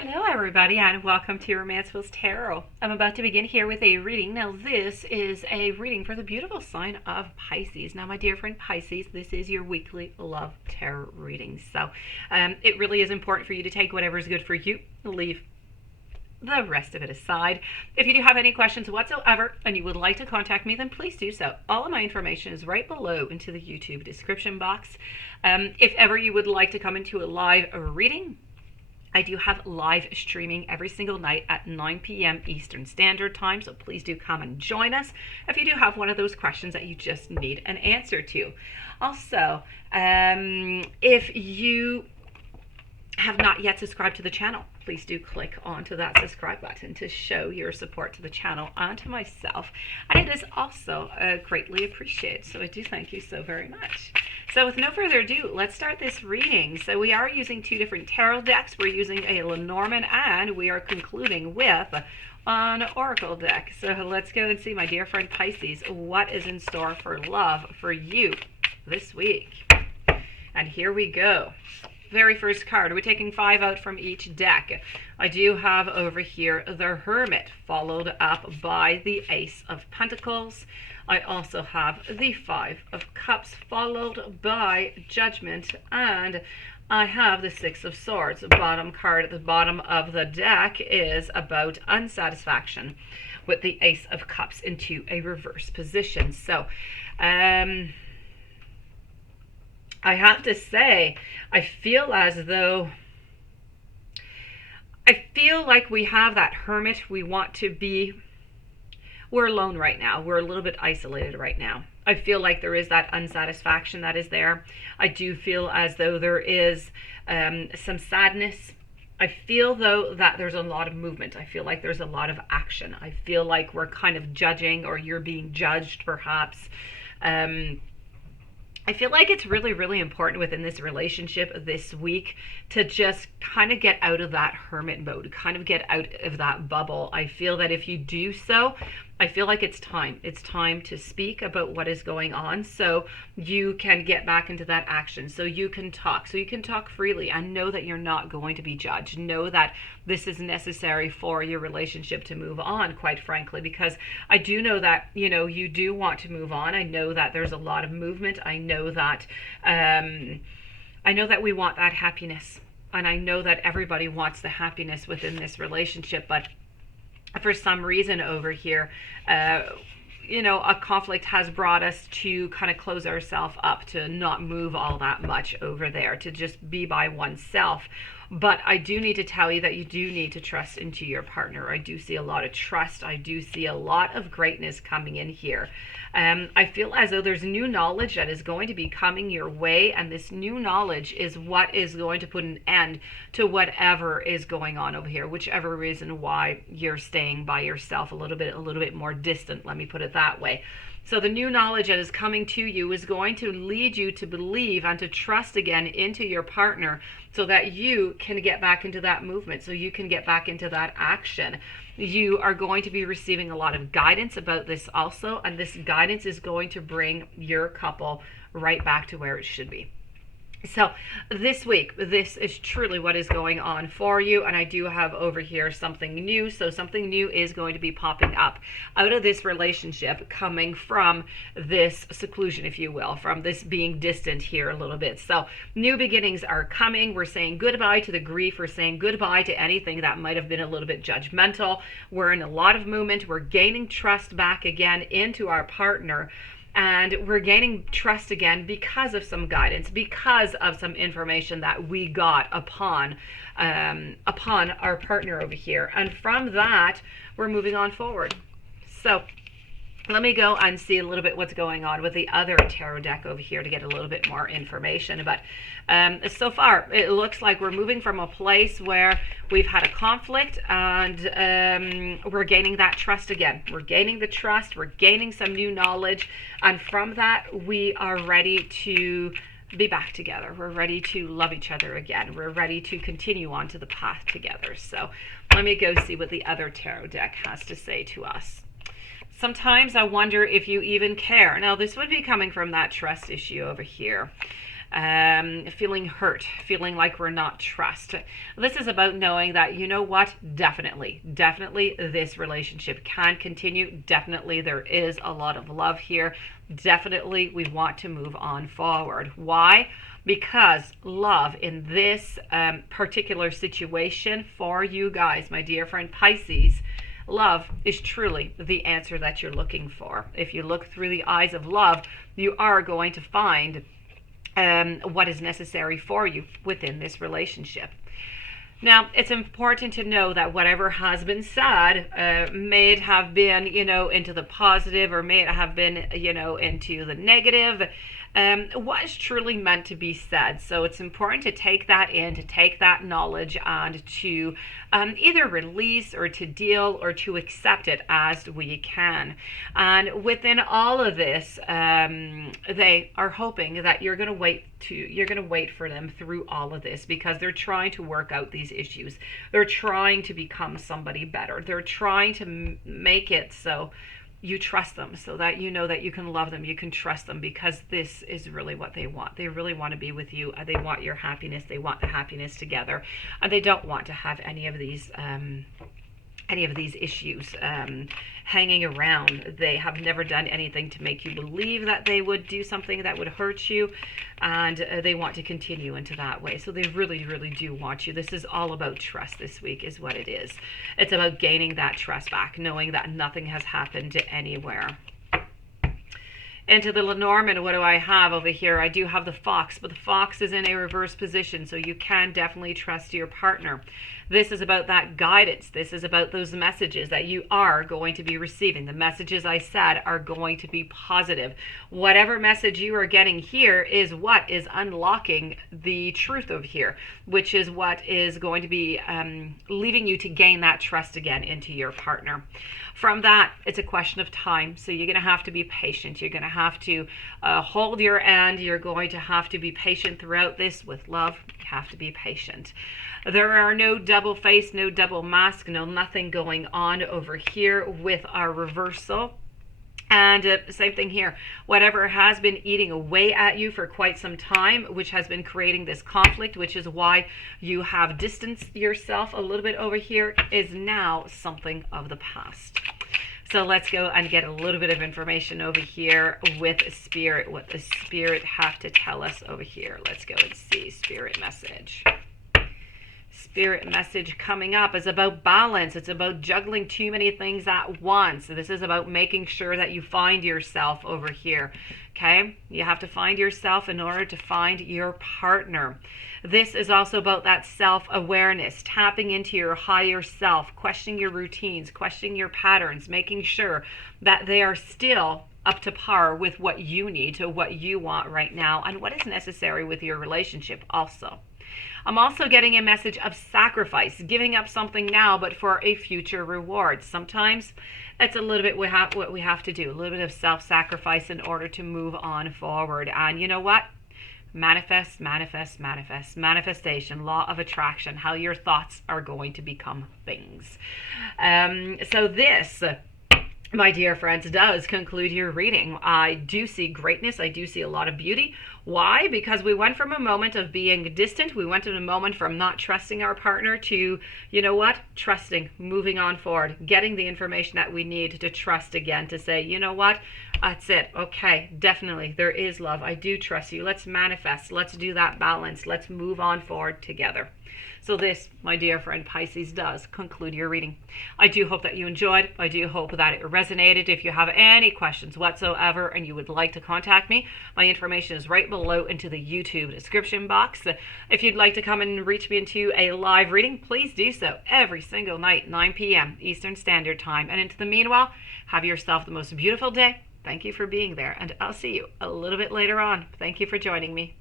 Hello, everybody, and welcome to Romanceful's Tarot. I'm about to begin here with a reading. Now, this is a reading for the beautiful sign of Pisces. Now, my dear friend Pisces, this is your weekly love tarot reading. So, it really is important for you to take whatever is good for you, leave the rest of it aside. If you do have any questions whatsoever and you would like to contact me, then please do so. All of my information is right below into the YouTube description box. If ever you would like to come into a live reading, I do have live streaming every single night at 9 p.m. Eastern Standard Time, so please do come and join us if you do have one of those questions that you just need an answer to. Also, if you have not yet subscribed to the channel, please do click onto that subscribe button to show your support to the channel and to myself. And it is also greatly appreciated, so I do thank you so very much. So with no further ado, let's start this reading. So we are using two different tarot decks. We're using a Lenormand and we are concluding with an Oracle deck. So let's go and see, my dear friend Pisces, what is in store for love for you this week. And here we go. Very first card, we're taking 5 out from each deck. I do have over here the Hermit, followed up by the Ace of Pentacles. I also have the 5 of Cups, followed by Judgment, and I have the 6 of Swords. The bottom card at the bottom of the deck is about unsatisfaction, with the Ace of Cups into a reverse position. So, I have to say, I feel like we have that Hermit. We want to be, we're alone right now. We're a little bit isolated right now. I feel like there is that unsatisfaction that is there. I do feel as though there is some sadness. I feel, though, that there's a lot of movement. I feel like there's a lot of action. I feel like we're kind of judging, or you're being judged, perhaps. I feel like it's really, really important within this relationship this week to just kind of get out of that hermit mode, kind of get out of that bubble. I feel that if you do so, I feel like it's time. It's time to speak about what is going on so you can get back into that action, so you can talk freely and know that you're not going to be judged. Know that this is necessary for your relationship to move on, quite frankly, because I do know that, you do want to move on. I know that there's a lot of movement. I know that we want that happiness, and I know that everybody wants the happiness within this relationship, but for some reason over here, a conflict has brought us to kind of close ourselves up, to not move all that much over there, to just be by oneself. But I do need to tell you that you do need to trust into your partner. I do see a lot of trust. I do see a lot of greatness coming in here. I feel as though there's new knowledge that is going to be coming your way, and this new knowledge is what is going to put an end to whatever is going on over here, whichever reason why you're staying by yourself a little bit more distant, let me put it that way. So the new knowledge that is coming to you is going to lead you to believe and to trust again into your partner, so that you can get back into that movement, so you can get back into that action. You are going to be receiving a lot of guidance about this also, and this guidance is going to bring your couple right back to where it should be. So this week, this is truly what is going on for you, and I do have over here something new. So something new is going to be popping up out of this relationship, coming from this seclusion, if you will, from this being distant here a little bit. So new beginnings are coming. We're saying goodbye to the grief. We're saying goodbye to anything that might have been a little bit judgmental. We're in a lot of movement. We're gaining trust back again into our partner. And we're gaining trust again because of some guidance, because of some information that we got upon our partner over here. And from that, we're moving on forward. So let me go and see a little bit what's going on with the other tarot deck over here to get a little bit more information. But so far, it looks like we're moving from a place where we've had a conflict, and we're gaining that trust again. We're gaining the trust. We're gaining some new knowledge. And from that, we are ready to be back together. We're ready to love each other again. We're ready to continue on to the path together. So let me go see what the other tarot deck has to say to us. Sometimes I wonder if you even care. Now, this would be coming from that trust issue over here. feeling hurt, feeling like we're not trusted. This is about knowing that, you know what, definitely this relationship can continue. Definitely there is a lot of love here. Definitely we want to move on forward. Why? Because love in this particular situation for you guys, my dear friend Pisces, love is truly the answer that you're looking for. If you look through the eyes of love, you are going to find what is necessary for you within this relationship. Now, it's important to know that whatever has been said may have been, into the positive, or may have been, into the negative. What is truly meant to be said. So it's important to take that in, to take that knowledge, and to either release or to deal or to accept it as we can. And within all of this, they are hoping that you're going to wait for them through all of this, because they're trying to work out these issues. They're trying to become somebody better. They're trying to make it so you trust them, so that you know that you can love them, you can trust them, because this is really what they want. They really want to be with you. They want your happiness. They want the happiness together, and they don't want to have any of these issues hanging around. They have never done anything to make you believe that they would do something that would hurt you, and they want to continue into that way. So they really do want you. This is all about trust this week, is what it is. It's about gaining that trust back, knowing that nothing has happened anywhere. Into the Lenormand, what do I have over here? I do have the Fox, but the Fox is in a reverse position, so you can definitely trust your partner. This is about that guidance. This is about those messages that you are going to be receiving. The messages I said are going to be positive. Whatever message you are getting here is what is unlocking the truth of here, which is what is going to be leaving you to gain that trust again into your partner. From that, it's a question of time. So you're going to have to be patient. You're going to have to hold your end. You're going to have to be patient throughout this. With love, you have to be patient. There are no double face, no double mask, nothing going on over here with our reversal. And same thing here. Whatever has been eating away at you for quite some time, which has been creating this conflict, which is why you have distanced yourself a little bit over here, is now something of the past. So let's go and get a little bit of information over here with Spirit, what the Spirit have to tell us over here. Let's go and see Spirit message. Spirit message coming up is about balance. It's about juggling too many things at once. This is about making sure that you find yourself over here. Okay? You have to find yourself in order to find your partner. This is also about that self-awareness, tapping into your higher self, questioning your routines, questioning your patterns, making sure that they are still up to par with what you need, to what you want right now, and what is necessary with your relationship also. I'm also getting a message of sacrifice, giving up something now, but for a future reward. Sometimes it's a little bit what we have to do, a little bit of self-sacrifice in order to move on forward. And you know what? Manifest, manifest, manifest. Manifestation, law of attraction, how your thoughts are going to become things. So this, my dear friends, does conclude your reading. I do see greatness. I do see a lot of beauty. Why? Because we went from a moment of being distant. We went to a moment from not trusting our partner to, you know what? Trusting, moving on forward, getting the information that we need to trust again, to say, you know what? That's it. Okay, definitely. There is love. I do trust you. Let's manifest. Let's do that balance. Let's move on forward together. So this, my dear friend Pisces, does conclude your reading. I do hope that you enjoyed. I do hope that it resonated. If you have any questions whatsoever and you would like to contact me, my information is right below into the YouTube description box. If you'd like to come and reach me into a live reading, please do so every single night, 9 p.m. Eastern Standard Time. And into the meanwhile, have yourself the most beautiful day. Thank you for being there, and I'll see you a little bit later on. Thank you for joining me.